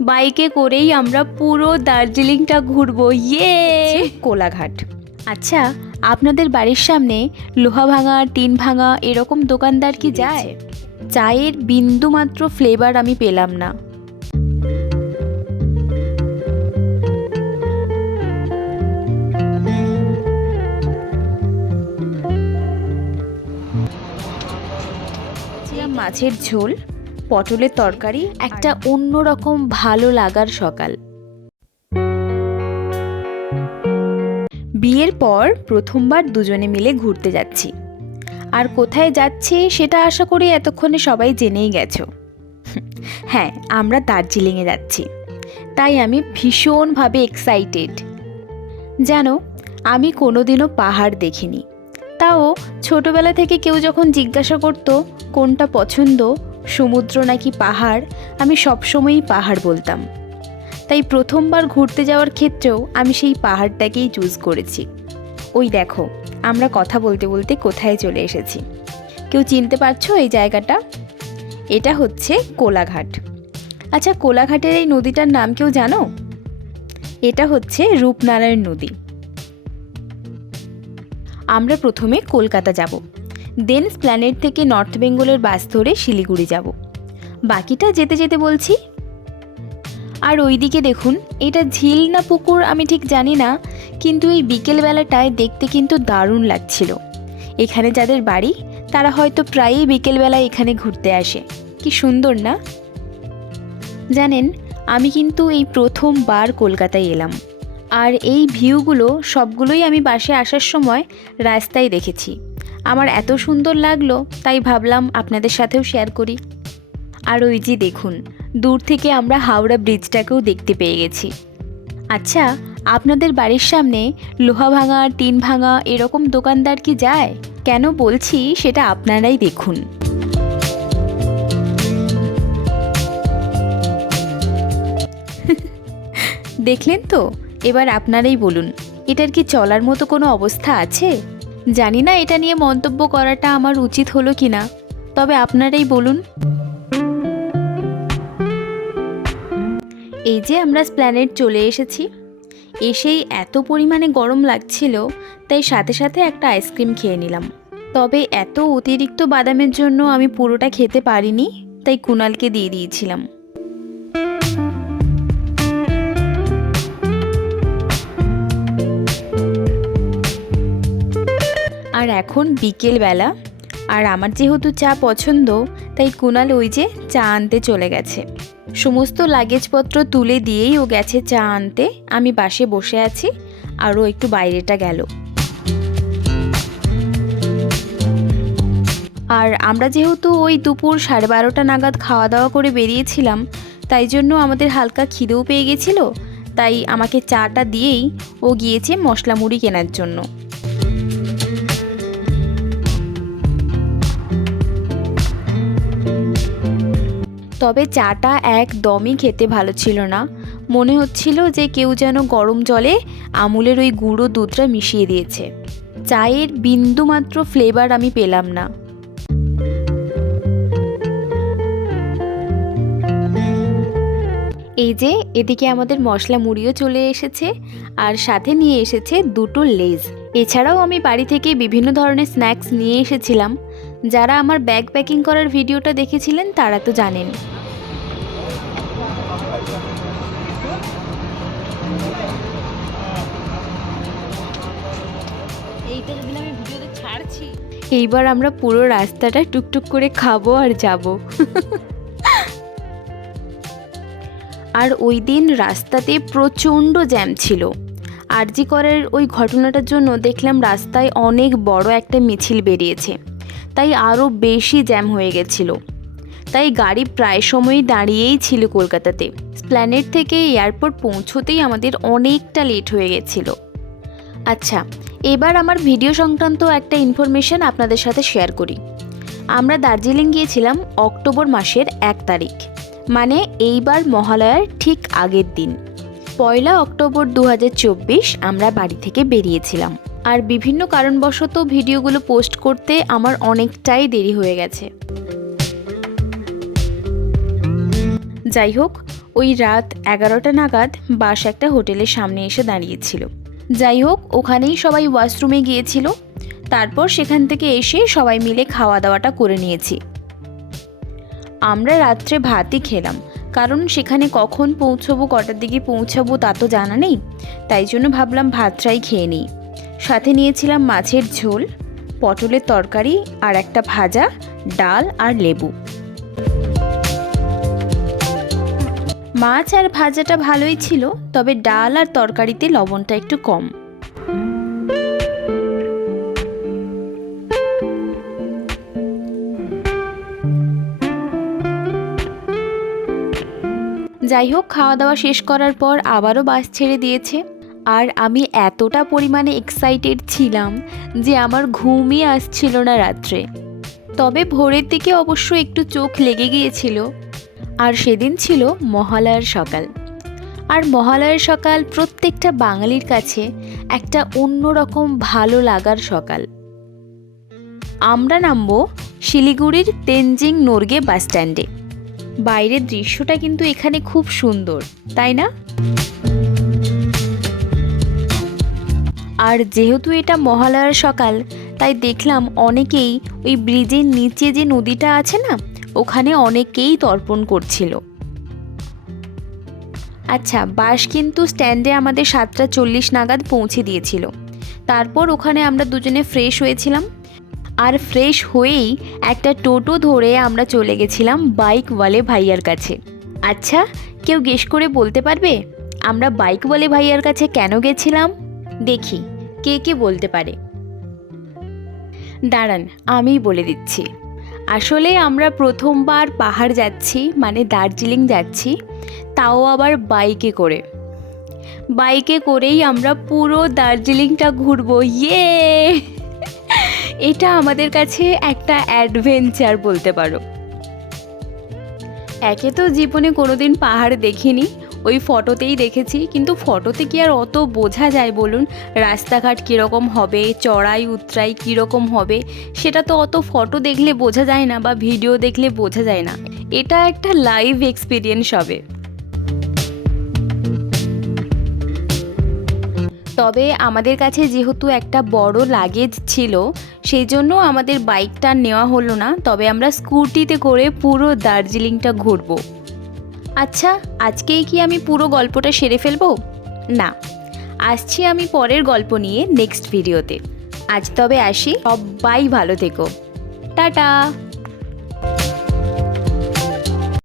বাইকে করেই আমরা পুরো দার্জিলিংটা ঘুরবো ইয়ে! কোলাঘাট। আচ্ছা আপনাদের বাড়ির সামনে লোহা ভাঙা টিন ভাঙা এরকম দোকানদার কি যায়? চায়ের বিন্দু মাত্র ফ্লেভার আমি পেলাম না। মাছের ঝোল। পটলের তরকারি একটা অন্যরকম ভালো লাগার সকাল। বিয়ের পর প্রথমবার দুজনে মিলে ঘুরতে যাচ্ছি। আর কোথায় যাচ্ছে সেটা আশা করি এতক্ষণে সবাই জেনেই গেছো। হ্যাঁ আমরা দার্জিলিংয়ে যাচ্ছি। তাই আমি ভীষণভাবে এক্সাইটেড জানো, আমি কোনোদিনও পাহাড় দেখিনি। তাও ছোটবেলা থেকে কেউ যখন জিজ্ঞাসা করতো, কোনটা পছন্দ সমুদ্র নাকি পাহাড়, আমি সবসময়ই পাহাড় বলতাম। তাই প্রথমবার ঘুরতে যাওয়ার ক্ষেত্রেও আমি সেই পাহাড়টাকেই চুজ করেছি। ওই দেখো, আমরা কথা বলতে বলতে কোথায় চলে এসেছি। কেউ চিনতে পারছ এই জায়গাটা? এটা হচ্ছে কোলাঘাট। আচ্ছা কোলাঘাটের এই নদীটার নাম কেউ জানো? এটা হচ্ছে রূপনারায়ণ নদী। আমরা প্রথমে কলকাতা যাব। দেন স্প্ল্যানেট থেকে নর্থ বেঙ্গলের বাস ধরে শিলিগুড়ি যাব। বাকিটা যেতে যেতে বলছি। আর ওইদিকে দেখুন, এটা ঝিল না পুকুর আমি ঠিক জানি না, কিন্তু এই বিকেলবেলাটায় দেখতে কিন্তু দারুণ লাগছিল। এখানে যাদের বাড়ি, তারা হয়তো প্রায়ই বিকেলবেলায় এখানে ঘুরতে আসে। কি সুন্দর না? জানেন, আমি কিন্তু এই প্রথমবার কলকাতায় এলাম। আর এই ভিউগুলো সবগুলোই আমি বাসে আসার সময় রাস্তায় দেখেছি। আমার এত সুন্দর লাগল, তাই ভাবলাম আপনাদের সাথেও শেয়ার করি। আর ওই যে দেখুন, দূর থেকে আমরা হাওড়া ব্রিজটাকেও দেখতে পেয়ে গেছি। আচ্ছা আপনাদের বাড়ির সামনে লোহা ভাঙা, টিন ভাঙা এরকম দোকানদার কি যায়? কেন বলছি, সেটা আপনারাই দেখুন। দেখলেন তো? এবার আপনারাই বলুন, এটার কি চলার মতো কোনো অবস্থা আছে? জানি না এটা নিয়ে মন্তব্য করাটা আমার উচিত হলো কি না তবে আপনারাই বলুন। এই যে আমরা স্প্ল্যানেট চলে এসেছি, এসেই এত পরিমাণে গরম লাগছিল, তাই সাথে সাথে একটা আইসক্রিম খেয়ে নিলাম। তবে এত অতিরিক্ত বাদামের জন্য আমি পুরোটা খেতে পারিনি, তাই কুনালকে দিয়ে দিয়েছিলাম। আর এখন বিকেলবেলা। আর আমার যেহেতু চা পছন্দ, তাই কুনাল ওই যে চা আনতে চলে গেছে। সমস্ত লাগেজপত্র তুলে দিয়েই ও গেছে চা আনতে। আমি বাসে বসে আছি, আর ও একটু বাইরেটা গেল। আর আমরা যেহেতু ওই দুপুর সাড়ে বারোটা নাগাদ খাওয়া দাওয়া করে বেরিয়েছিলাম, তাই জন্য আমাদের হালকা খিদেও পেয়ে গেছিল। তাই আমাকে চাটা দিয়েই ও গিয়েছে মশলা মুড়ি কেনার জন্য। তবে চাটা একদমই খেতে ভালো ছিল না। মনে হচ্ছিল যে কেউ যেন গরম জলে আমুলের ওই গুঁড়ো দুধটা মিশিয়ে দিয়েছে। চায়ের বিন্দুমাত্র ফ্লেভার আমি পেলাম না। এই যে, এদিকে আমাদের মশলা মুড়িও চলে এসেছে আর সাথে নিয়ে এসেছে দুটো লেজ। এছাড়াও আমি বাড়ি থেকে বিভিন্ন ধরনের স্ন্যাক্স নিয়ে এসেছিলাম। যারা আমার ব্যাগ প্যাকিং করার ভিডিওটা দেখেছিলেন তারা তো জানেন। এইটা যদি আমি ভিডিওতে ছাড়ছি। এইবার আমরা পুরো রাস্তাটা টুকটুক করে খাব আর যাব। আর ওই দিন রাস্তাতে প্রচণ্ড জ্যাম ছিল। আরজি করের ওই ঘটনাটার জন্য দেখলাম রাস্তায় অনেক বড় একটা মিছিল বেরিয়েছে। তাই আরও বেশি জ্যাম হয়ে গেছিল। তাই গাড়ি প্রায় সময়ই দাঁড়িয়েই ছিল কলকাতাতে। স্প্ল্যানেট থেকে এয়ারপোর্ট পৌঁছতেই আমাদের অনেকটা লেট হয়ে গেছিল। আচ্ছা এবার আমার ভিডিও সংক্রান্ত একটা ইনফরমেশন আপনাদের সাথে শেয়ার করি। আমরা দার্জিলিং গিয়েছিলাম অক্টোবর মাসের এক তারিখ। মানে এইবার মহালয়ার ঠিক আগের দিন। পয়লা অক্টোবর দু হাজার চব্বিশ আমরা বাড়ি থেকে বেরিয়েছিলাম। আর বিভিন্ন কারণবশত ভিডিওগুলো পোস্ট করতে আমার অনেকটাই দেরি হয়ে গেছে। যাই হোক, ওই রাত এগারোটা নাগাদ বাস একটা হোটেলের সামনে এসে দাঁড়িয়েছিল। যাই হোক, ওখানেই সবাই ওয়াশরুমে গিয়েছিল। তারপর সেখান থেকে এসে সবাই মিলে খাওয়া দাওয়াটা করে নিয়েছি। আমরা রাত্রে ভাতই খেলাম, কারণ সেখানে কখন পৌঁছবো, কটার দিকে পৌঁছাবো তা তো জানা নেই, তাই জন্য ভাবলাম ভাতটাই খেয়ে নিই। সাথে নিয়েছিলাম মাছের ঝোল, পটলের তরকারি আর একটা ভাজা, ডাল আর লেবু। মাছ আর ভাজাটা ভালোই ছিল, তবে ডাল আর তরকারিতে লবণটা একটু কম। যাই হোক, খাওয়া দাওয়া শেষ করার পর আবারও বাস ছেড়ে দিয়েছে। আর আমি এতটা পরিমাণে এক্সাইটেড ছিলাম যে আমার ঘুমই আসছিল না রাত্রে। তবে ভোরের দিকে অবশ্য একটু চোখ লেগে গিয়েছিল। আর সেদিন ছিল মহালয়ার সকাল। আর মহালয়ার সকাল প্রত্যেকটা বাঙালির কাছে একটা অন্যরকম ভালো লাগার সকাল। আমরা নামবো শিলিগুড়ির তেনজিং নোরগে বাস স্ট্যান্ডে বাইরের দৃশ্যটা কিন্তু এখানে খুব সুন্দর, তাই না? আর যেহেতু এটা মহালয়ার সকাল, তাই দেখলাম অনেকেই ওই ব্রিজের নিচে যে নদীটা আছে না, ওখানে অনেকেই তর্পণ করছিল। আচ্ছা বাস কিন্তু স্ট্যান্ডে আমাদের সাতটা চল্লিশ নাগাদ পৌঁছে দিয়েছিল। তারপর ওখানে আমরা দুজনে ফ্রেশ হয়েছিলাম। আর ফ্রেশ হয়েই একটা টোটো ধরে আমরা চলে গেছিলাম বাইকওয়ালে ভাইয়ার কাছে। আচ্ছা কেউ গেস করে বলতে পারবে? আমরা বাইকওয়ালে ভাইয়ার কাছে কেন গেছিলাম? দেখি, কে কে বলতে পারে। দাঁড়ান, আমিই বলে দিচ্ছি। আসলে আমরা প্রথমবার পাহাড় যাচ্ছি মানে দার্জিলিং যাচ্ছি, তাও আবার বাইকে করে। বাইকে করেই আমরা পুরো দার্জিলিংটা ঘুরবো ইয়ে! এটা আমাদের কাছে একটা অ্যাডভেঞ্চার বলতে পারো। একে তো জীবনে কোনোদিন পাহাড় দেখিনি ওই ফটোতেই দেখেছি, কিন্তু ফটোতে কি আর অত বোঝা যায় বলুন? রাস্তাঘাট কীরকম হবে? চড়াই, উতরাই কীরকম হবে? সেটা তো অত ফটো দেখলে বোঝা যায় না বা ভিডিও দেখলে বোঝা যায় না। এটা একটা লাইভ এক্সপিরিয়েন্স হবে। তবে আমাদের কাছে যেহেতু একটা বড় লাগেজ ছিল, সেই জন্য আমাদের বাইকটা নেওয়া হলো না। তবে আমরা স্কুটিতে করে পুরো দার্জিলিংটা ঘুরবো। আচ্ছা আজকেই কি আমি পুরো গল্পটা সেরে ফেলব? না। আসছি আমি পরের গল্প নিয়ে নেক্সট ভিডিওতে আজ তবে আসি, সবাই ভালো থেকো। টাটা!